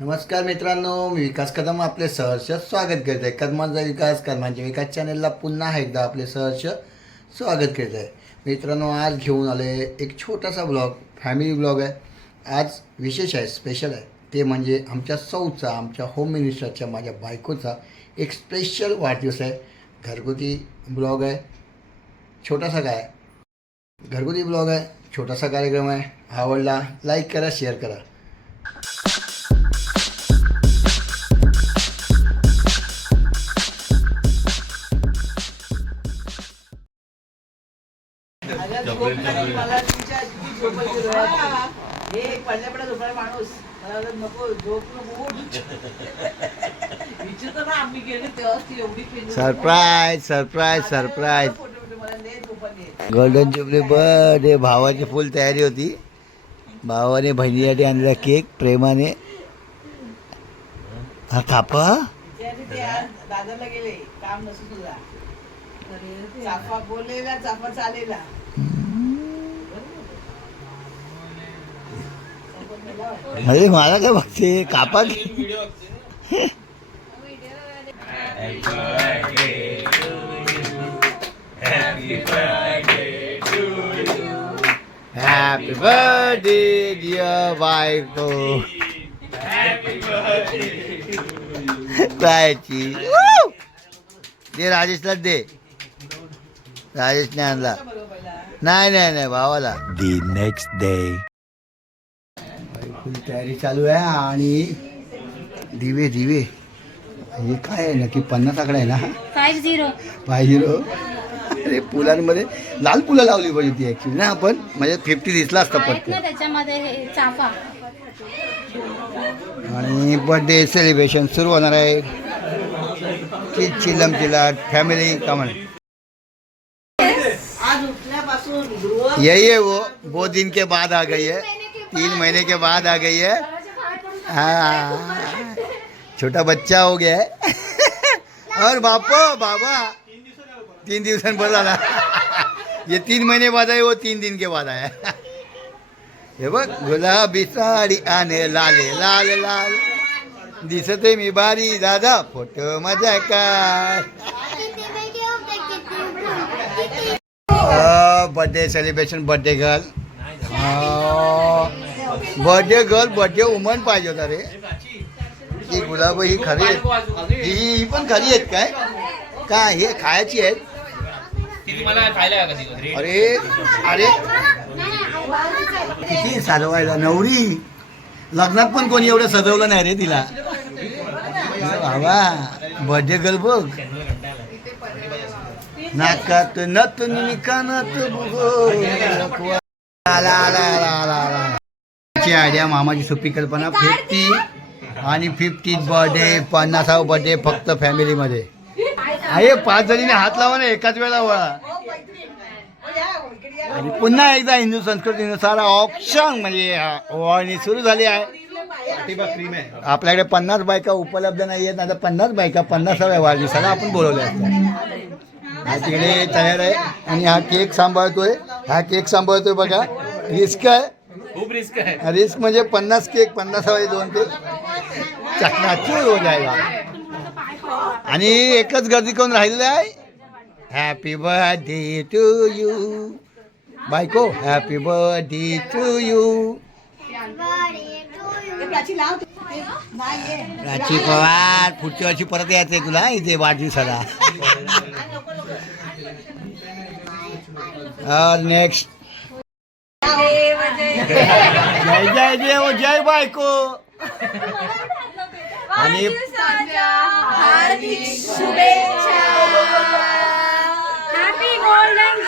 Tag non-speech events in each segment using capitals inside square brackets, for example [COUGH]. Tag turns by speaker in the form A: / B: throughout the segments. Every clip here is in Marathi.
A: नमस्कार मित्रांनो मी विकास कदम आपले सहर्ष स्वागत करत आहे कदमांचा विकास कदमांचे विकास चॅनलला पुन्हा एकदा आपले सहर्ष स्वागत करत आहे मित्रांनो आज घेऊन आले एक छोटासा ब्लॉग फॅमिली ब्लॉग आहे. आज विशेष आहे स्पेशल आहे. ते म्हणजे आमच्या सौचा आमच्या होम मिनिस्टरच्या माझ्या बायकोचा एक स्पेशल वाढदिवस आहे. घरगुती ब्लॉग आहे. छोटासा काय? घरगुती ब्लॉग आहे छोटासा कार्यक्रम आहे. आवडला लाईक करा शेअर करा.
B: मला तुमच्या आधी झोपायची डोळ्यात. हे पडल्या पडल्या झोपायला माणूस. मला वाटलं नको झोप नको उठ. विचित्र ना आम्ही गेले तेव्हा ती एवढी पेंजून-
A: surprise surprise surprise. Golden jubilee birthday भावाची फुल तयारी होती. भावाने बहिणीसाठी आणलेला केक प्रेमाने. हा
B: आज दादाला गेले. काम नसू तुला चाफा बोललेला चाफा चालेला
A: अरे मला काय बघते? कापा की हॅपी बर्थडे डिअर बायको जायची दे राजेशला दे. राजेशने आणला
B: बरोबर पहिला
A: नाही नाही नाही भावाला. दी नेक्स्ट डे फुल तयारी चालू आहे आणि दिवे दिवे. हे काय आहे? नक्की पन्नास आकडा आहे ना?
C: फाईव्ह झिरो
A: पाहिजे रो अरे फुलांमध्ये लाल फुलं लावली पाहिजे ती ॲक्च्युली ना आपण? म्हणजे फिफ्टी दिसला असता
C: आहेत ना
A: पटकन
C: त्याच्यामध्ये हे चाफा.
A: आणि बर्थडे सेलिब्रेशन सुरू होणार आहे. की चिलम चिलाट फॅमिली कमन
B: आज
A: यही है वो वो दिन के बाद आ गई है। तीन महीने के बाद आ गई है। हाँ। छोटा बच्चा हो गया है। और बापो बाबा। तीन दिवसांपर झाला ये तीन महीने बाद आहे वो तीन दिन के बाद आया। हे बघ गुलाबी साडी आणे लाले लाल लाल। दिसते मी बारी दादा फ़ोटो मज़ा काय birthday celebration birthday girl birthday girl birthday woman पाहिजे होता रे. ही गुलाब ही खरी आहेत. ही ही पण खरी आहेत काय? का हे खायची आहेत? अरे अरे. किती सजवायला नवरी. लग्नात पण कोणी एवढं सजवलं नाही रे तिला. बाबा बर्थडे गर्ल बघ. नाकात नतून कानात बुगो. आयडिया मामाची सोपी कल्पना. फिफ्टी आणि फिफ्टी बर्थडे पन्नासाव बर्थडे फक्त फॅमिलीमध्ये. आहे पाच जणीने हात लावा ना एकाच वेळा वळा. आणि पुन्हा एकदा हिंदू संस्कृतीनुसार ऑप्शन म्हणजे ओवाळणी सुरू झाली आहे. आपल्याकडे पन्नास बायका उपलब्ध नाही आहेत आता पन्नास बायका पन्नासाव्या वाढदिवसाला आपण बोलवल्या असतात हा तिकडे तयार आहे. आणि हा केक सांभाळतोय. हा केक सांभाळतोय बघा. रिस्क आहे.
D: खूप रिस्क आहे.
A: रिस्क म्हणजे पन्नास केक पन्नासावे दोन केक. चकनाचूर हो जायला. आणि एकच गर्दी करून राहिलेलं आहे. हॅपी बर्थडे टू यू बायको happy birthday to you Prachi Pawar पुढच्या वर्षी परत यायचंय तुला इथे वाढदिवसाला. नेक्स्ट जय जय देव जय बायको. आणि
C: हॅपी गोल्डन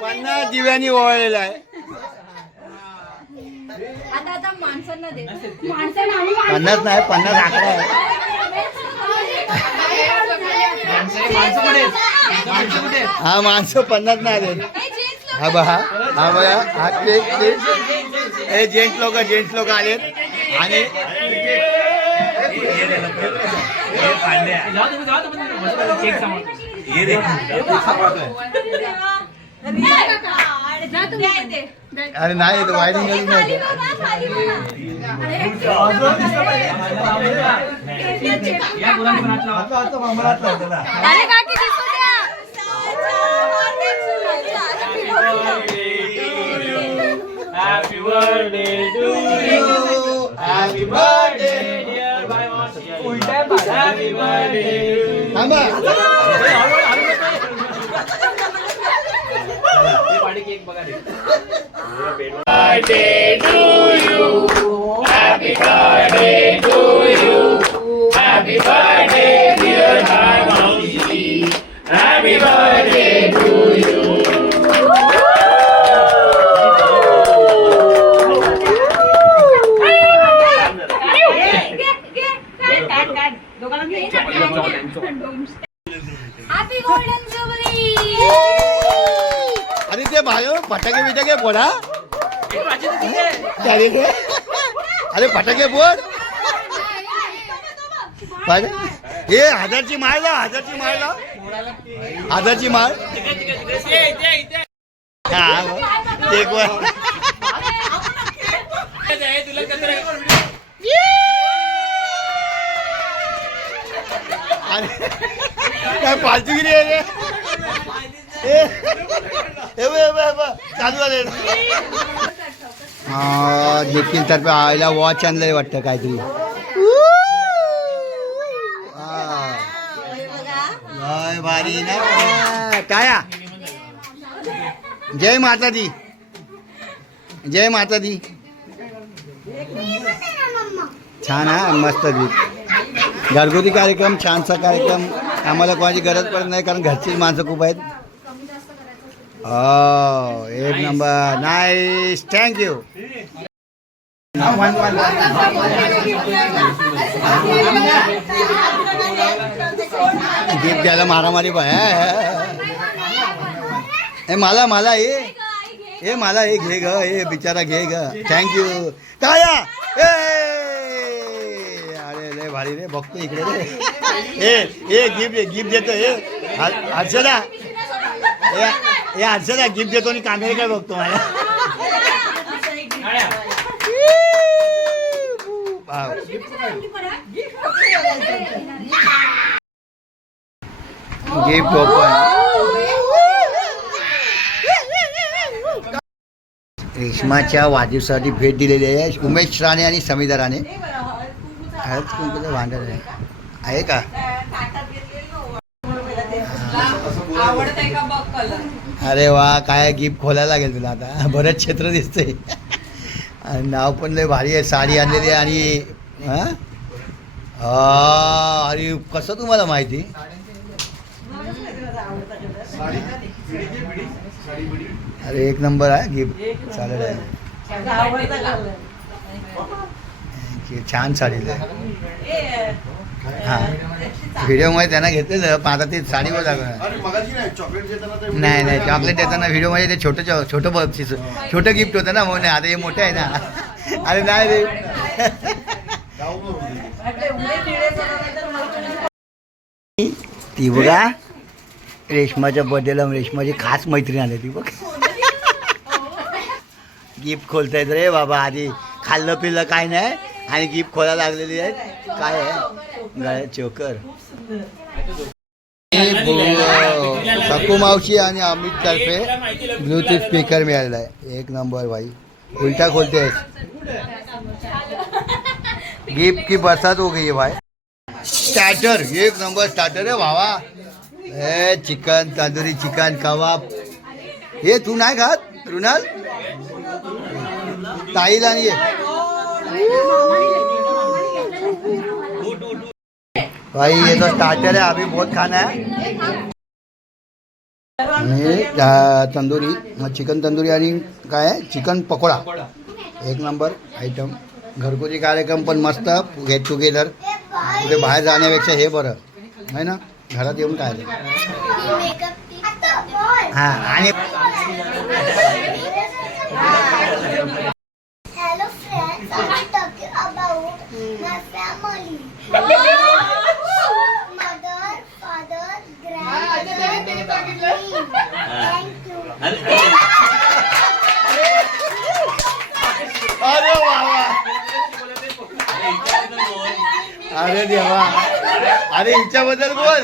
A: पन्नास दिव्यांनी ओवाळलेला आहे.
C: आता आता माणसांना दे. माणसांना
A: पन्नास नाही पन्नास आकडा आहे? हा माणसं पन्नास नाही आले. हा बघा हा बघा हा केक केक हे जेंट्स लोक जेंट्स लोक आलेत. आणि
B: अरे
A: नाही
D: लावा.
C: अरे काकी
D: birthday to you. Happy birthday to you. Happy birthday, dear Harmony. Happy birthday to you. Happy golden jubilee! Are you
A: there, Mayo? Patake, bitake, bola? अरे फटाके पाहिजे? हे हजारची माळ लाव हजारची माळ लाव हजारची माळ. हा. एक काय फालतूगिरी आहे रे. चालू झाले देखील तर आईला वॉच आणलंय वाटतं काहीतरी. भारी ना. टाया जय माता दी जय माता दी छान हा मस्त गीत घरगुती कार्यक्रम छानसा कार्यक्रम. आम्हाला कोणाची गरज पडत नाही कारण घरचीच माणसं खूप आहेत. हो एक नंबर नाईस थँक्यू दीप द्यायला मारामारी पाय हे मला मला हे हे मला हे घे ग हे बिचारा घे ग. थँक्यू काय? ए! अरे लय भारी रे बघतो इकडे रे. ए ए गिफ्ट गिफ्ट देतो हे हर- हर्षदा. या ए हर्षदा गिफ्ट देतो आणि कांदे काय बघतो मला गिफ्ट ओपन रेशमाच्या वाढदिवसासाठी भेट दिलेली आहे. उमेश राणे आणि समिधा राणे. हळद कुंकूचं भांडण आहे का?
B: आवडतंय का बघ कलर
A: अरे वा काय गिफ्ट खोलायला लागेल तुला आता. [LAUGHS] बरंच क्षेत्र दिसतंय. [LAUGHS] आणि नाव पण लय भारी आहे साडी आणलेली आहे आणि हा? हा, अरे कसं तुम्हाला माहिती? अरे एक नंबर आहे गिफ्ट चालेल आहे.
B: आवडतं कलर
A: की छान साडीला आहे हां. व्हिडिओमध्ये त्यांना घेतलेलं पण आता ते साडीवर लागलं नाही नाही चॉकलेट देताना व्हिडिओमध्ये ते छोटं छोटं बक्षीस छोटं गिफ्ट होतं ना म्हणून आता हे मोठं आहे ना. अरे नाही रे. ती बघा रेशमाच्या बर्थडेला रेशमाची खास मैत्रीण आली ती बघ. गिफ्ट खोलतायत रे बाबा आधी खाल्लं पिल्लं काय नाही. आणि गिफ्ट खोला लागलेली आहे. काय आहे? गळ्यात चोकर. सकू मावशी आणि अमित तर्फे ब्लूटूथ स्पीकर मिळालेला आहे. एक नंबर भाई उलटा खोलते गिफ्ट की बरसात हो गई है भाई स्टार्टर एक नंबर स्टार्टर आहे भावा. ए चिकन तंदुरी चिकन कबाब. हे तू नाही खात रुणाल? ताईला आणि भाई ये तो स्टार्टर है अभी बहुत खाना है। आणि तंदुरी मग चिकन तंदुरी आणि काय चिकन पकोडा। एक नंबर आयटम घरगुती कार्यक्रम पण मस्त गेट टुगेदर कुठे बाहेर जाण्यापेक्षा हे बरं आहे ना? घरात येऊन काय हां आणि देवा. अरे हिच्याबद्दल बोल.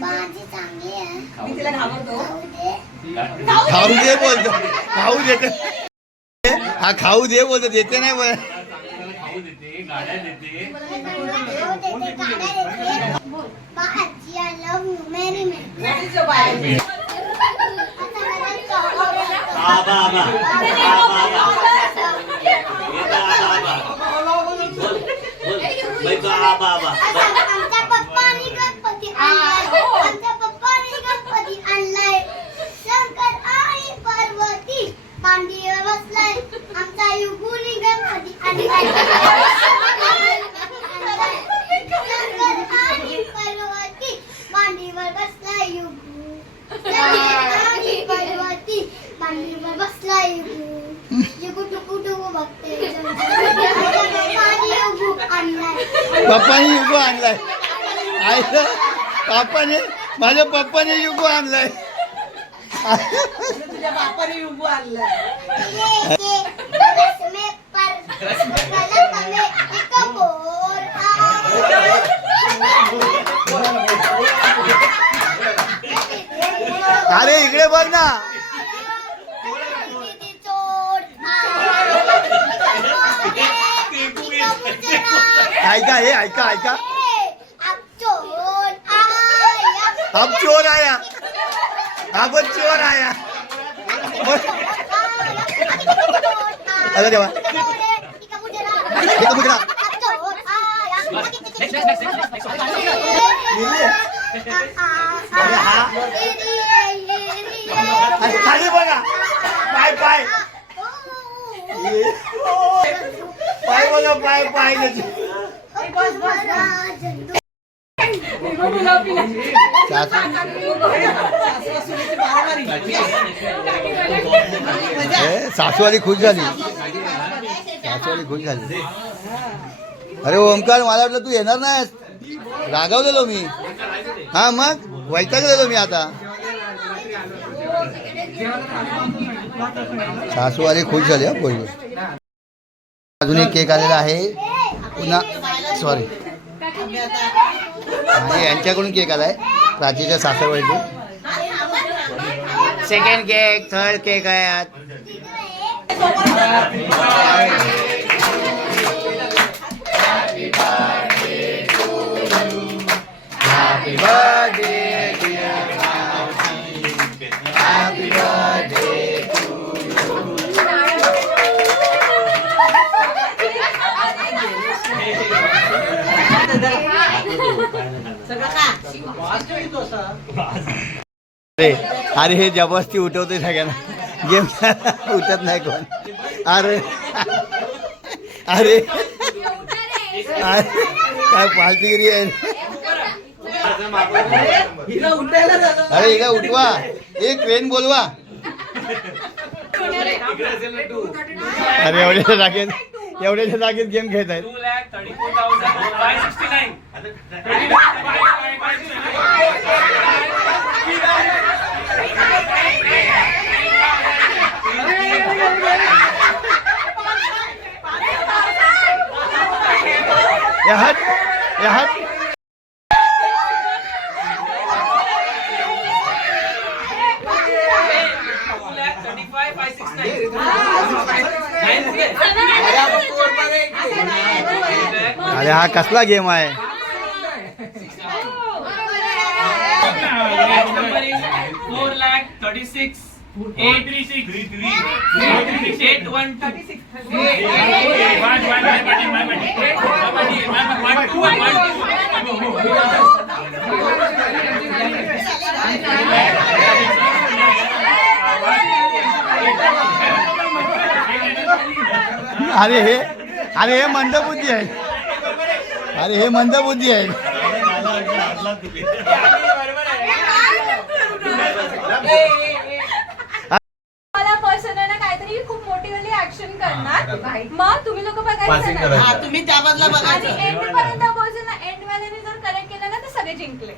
E: भाजी चांगली आहे.
B: मी तिला घाबरतो.
E: खाऊ दे
A: खाऊ दे बोलतो. खाऊ देते हा खाऊ दे बोलतो. देते नाही बोल.
D: खाऊ देते गाड्या देते
E: खाऊ देते काढा देते भाजी I love you marry me
B: What is your biology?
E: आता मला चॉकलेट
D: आबा आबा आबा आबा आबा
E: आमच्या पप्पानी गणपती आणलाय आमच्या पप्पानी गणपती आणलाय शंकर आणि पार्वती मांडीवर बसलाय आमचा युगुनी गणपती आणलाय शंकर आणि पार्वती मांडीवर बसलाय युगू शंकर आणि पार्वती मांडीवर बसलाय युगू युगू टुकू टुकू बघते पाणी युगू आणलाय
A: पप्पाने युगो आणलाय आईला पप्पाने माझ्या पप्पाने युगो आणलाय
B: तुझ्या बापाने युगू आणलं
A: अरे इकडे बघ ना. ऐका हे ऐका ऐका. अब चोर आया. अब चोर आया. [LAUGHS] अरे देवा. खाली बघा पाय पाय पाय बघा पाय पाय त्याचे
B: सासूबाईची
A: खुश झाली. सासूवाली खुश झाली अरे ओमकार मला वाटलं तू येणार नाहीस. रागावलेलो मी. हा मग? वैतागलेलो मी आता. सासूवाले खुश झाले हा बोल अजून एक केक आलेला आहे. पुन्हा सॉरी आणि यांच्याकडून केक आलाय. प्राचीच्या सासरवाडीतून सेकंड केक थर्ड केक आहे आज. अरे अरे हे जबरदस्ती उठवते सगळ्यांना गेम उठत नाही कोण. अरे. अरे. अरे, काय पालतीगिरी आहे. अरे हिला उठवा. एक ट्रेन बोलवा. अरे एवढ्या जागेत एवढ्याच्या जागेत गेम खेळत आहेत कसला गेम आहे? अरे हे अरे हे मंडपूती आहे. अरे हे मंदबुद्धी आहे.
C: मला पर्सन ना काहीतरी खूप मोटिवेटली ऍक्शन करणार. मग तुम्ही लोक बघायचं नाही.
B: हा, तुम्ही त्या बाजूला
C: आणि
B: बघायचं.
C: एंड पर्यंत पोहोचून ना एंड वाल्याने जर करेक्ट केलं ना तर सगळे जिंकले.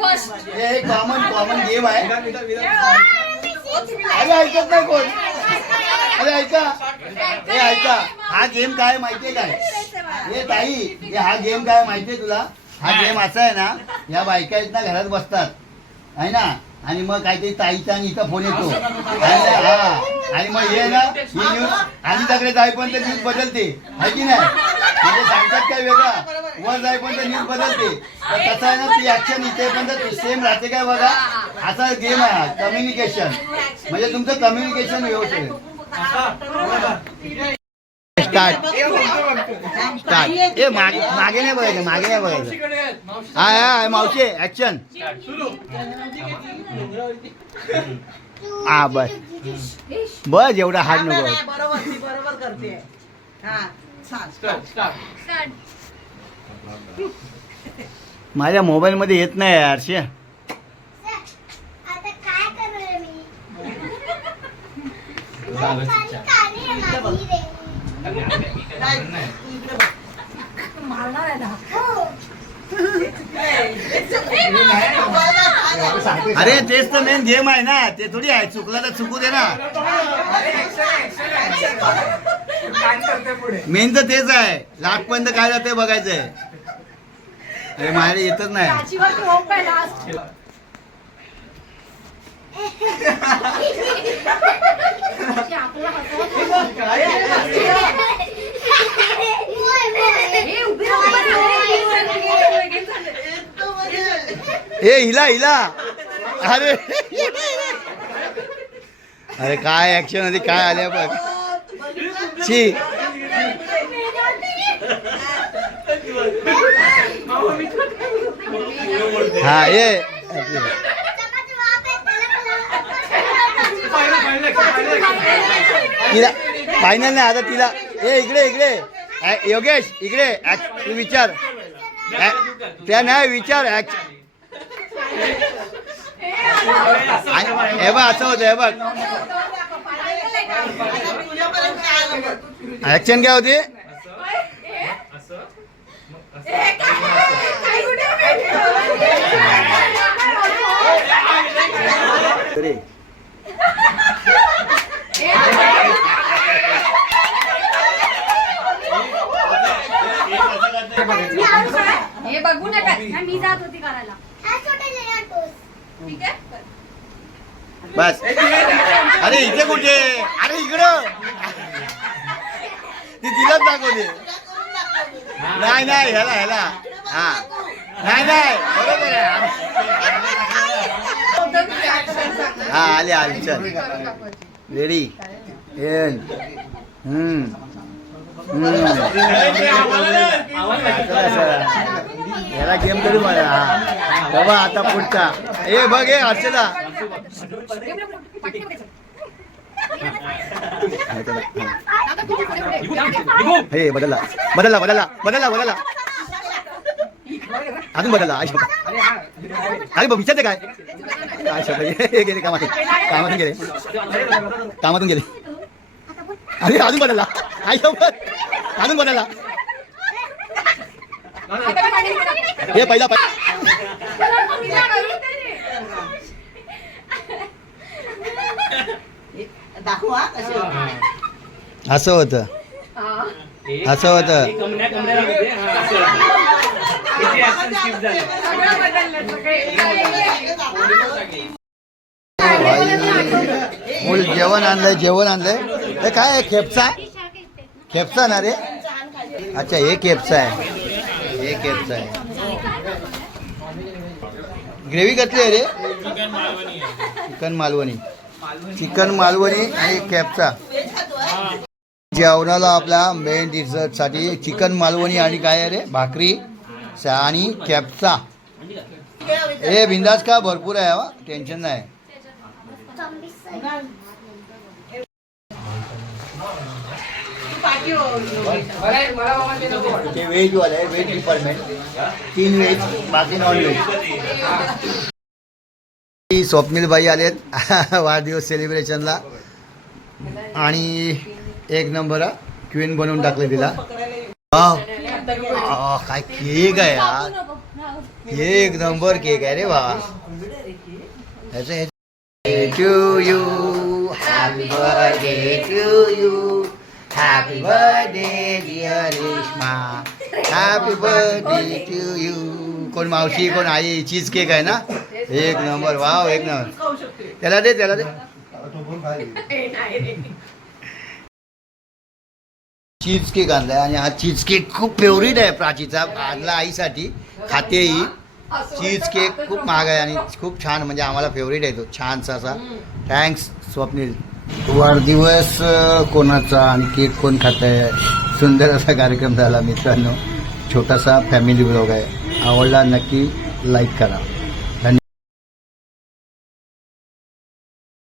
C: फर्स्ट
A: हे कॉमन कॉमन गेम आहे. अरे ऐकत नाही कोण? अरे ऐका. हे ऐका. हा गेम काय माहितीये काय? हे ताई हे हा गेम काय माहितीये तुला? हा? गेम असा आहे ना या बायका आहेत ना घरात बसतात. आहे ना? आणि मग काहीतरी ताईचा आणि इथं फोन येतो. आणि हा. आणि मग हे ना ही न्यूज आणि तिकडे जाईपर्यंत न्यूज बदलते. आहे की नाही? म्हणजे सांगतात काय वेगळा? वर जाईपर्यंत न्यूज बदलते. तर तसं आहे ना ती ऍक्शन इथे पण सेम राहते काय बघा? असा गेम आहे कम्युनिकेशन म्हणजे तुमचं कम्युनिकेशन व्यवस्थित स्टार्ट स्टार्ट ए मागे मागे नाही बघायचं मागे नाही बघायचं. हाय हाय मावशी ऍक्शन हा बस. बस एवढा
B: नाही,
A: नको.
B: नाही, बरोबर ती बरोबर करते. हा छान
C: Start.
A: माझ्या मोबाईल मध्ये येत नाही यार शे.
E: आता काय मी? आहे रे.
A: अरे तेच तर मेन गेम आहे ना. ते थोडी आहे. चुकला तर चुकू दे ना. मेन तर तेच आहे. लाटपर्यंत काय जाते बघायचंय. अरे माझ्या येतच नाही
C: प्राचीवर खूप आहे last. प्राची, आपल्याला हसवत हे उभी राहून पण वेगळी झाली.
B: एकदम म्हणजे-
A: ए हिला हिला. अरे. अरे काय ऍक्शन आधी काय आल्या बघ ची हा ये
E: चमच वाप आहे, त्याला मला-
A: तिला फायनल नाही आता तिला ए इकडे इकडे. योगेश इकडे. तू विचार. त्या नाही विचार. हे बघ असं होतं हे बघ. ऍक्शन काय होती. अरे
C: हे बघू नका नाही, मी जात होती करायला
E: हा.
C: ठीक आहे?
A: बस. अरे इथे कुठे? अरे इकडं. ती तिलाच दाखवते. नाही नाही ह्याला ह्याला. हा. नाही नाही. बरोबर आहे. हा आले आले. चल. रेडी एन हम्म. याला गेम करू मला. बाबा आता पुढचा. ए बघ ए हर्षदा. हे बदलला. बदलला बदलला बदलला बदलला. अजून बदलला आयुष अरे बघ विचारते काय? काय शब्द गेले कामातून कामातून गेले. कामातून गेले. अरे अजून बदलला आई अजून बदलला हे पहिला. असं होतं असं होतं.
D: हा.
A: मूल जेवण आणलंय जेवण आणलंय हे काय आहे खेपचा खेपचा ना रे? अच्छा हे खेपचा आहे. हे खेपचा आहे. ग्रेव्ही कसली आहे रे?
D: चिकन मालवणी.
A: चिकन मालवणी आणि खेपचा जेवणाला आपल्या मेन डिझर्टसाठी चिकन मालवणी आणि काय आहे रे? भाकरी आणि कॅपचा हे बिंदास का भरपूर आहे वा टेन्शन नाही.
B: ते
A: व्हेज वाले आहे व्हेज डिपार्टमेंट तीन व्हेज बाकी नॉन व्हेज स्वप्नीलबाई आलेत. [LAUGHS] वाढदिवस सेलिब्रेशनला आणि एक नंबर क्वीन बनवून टाकले तिला. काय केक आहे यार. एक नंबर केक आहे रे वा. To you happy birthday to you Happy birthday dear Reshma happy birthday to you कोण मावशी कोण आई चीज केक आहे ना? एक नंबर वाव एक नंबर त्याला दे त्याला दे. चीज केक आणलाय आणि हा चीज केक खूप फेवरेट आहे प्राचीचा. आणला आईसाठी. खातेही चीज केक खूप महाग आहे आणि खूप छान म्हणजे आम्हाला फेवरेट आहे तो. छानसा असा. थँक्स स्वप्नील. वाढदिवस कोणाचा आणि केक कोण खात आहे सुंदर असा कार्यक्रम झाला मित्रांनो. छोटासा फॅमिली ब्लॉग आहे. आवडला नक्की लाईक करा.